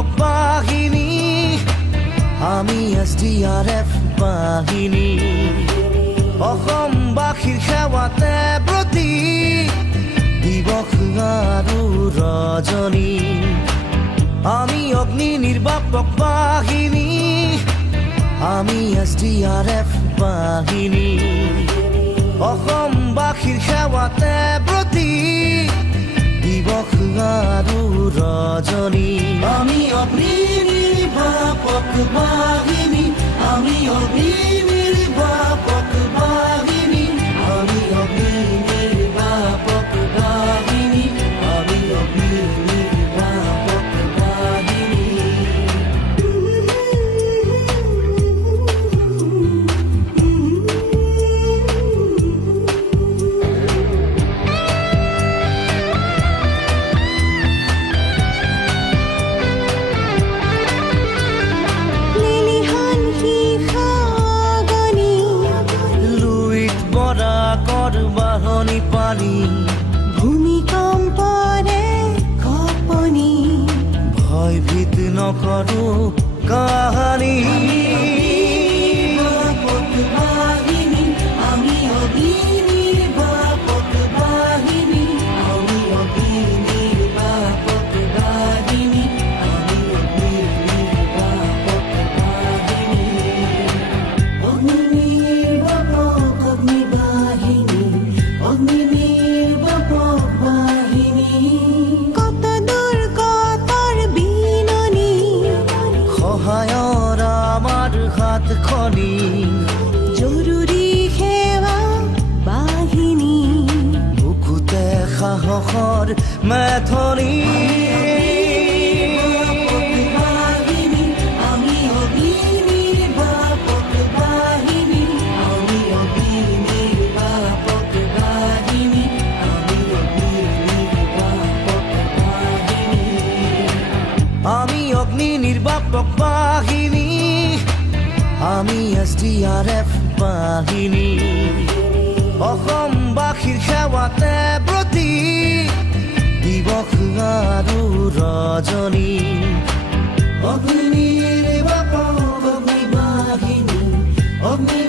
নিৰ্বাপক বাহিনী, আমি SDRF বাহিনী। অসমবাসীৰ সেৱাতে ব্ৰতী দিৱস আৰু ৰজনী, আমি অগ্নি নিৰ্বাপক বাহিনী, আমি SDRF বাহিনী। অসমবাসীৰ সেৱাতে ব্ৰতী দিৱস আৰু ৰজনী, আমি অগ্নি নিৰ্বাপক বাহিনী, আমি অগ্নি নিৰ্বাপক বাহিনী, আমি অগ্নি নিৰ্বাপক বাহিনী, আমি অগ্নি নিৰ্বাপক বাহিনী। বাঢ়নি পানী, ভূমিকম্পৰে কঁপনি, ভয়ভীত নকৰো কাহানী। বাহিনী, আমি অগ্নি নিৰ্বাপক বাহিনী, আমি অগ্নি নিৰ্বাপক বাহিনী, আমি অগ্নি নিৰ্বাপক বাহিনী। অগ্নি নিৰ্বাপক অগ্নি বাহিনী, অগ্নি নিৰ্বাপক বাহিনী। কত দুৰ্গতৰ বিননি, সহায়ৰ আমাৰ হাতখনি, জৰুৰী সেৱা বাহিনী, বুকুতে সাহসৰ মেথনি। বাহিনী, আমি অগ্নি নিৰ্বাপক বাহিনী, আমি অগ্নি নিৰ্বাপক বাহিনী, আমি অগ্নি নিৰ্বাপক বাহিনী। আমি অগ্নি নিৰ্বাপক বাহিনী, আমি SDRF বাহিনী। অসমবাসীৰ সেৱাতে ব্ৰতী দিৱস আৰু ৰজনী, অগ্নি নিৰ্বাপক অগ্নি বাহিনী, অগ্নি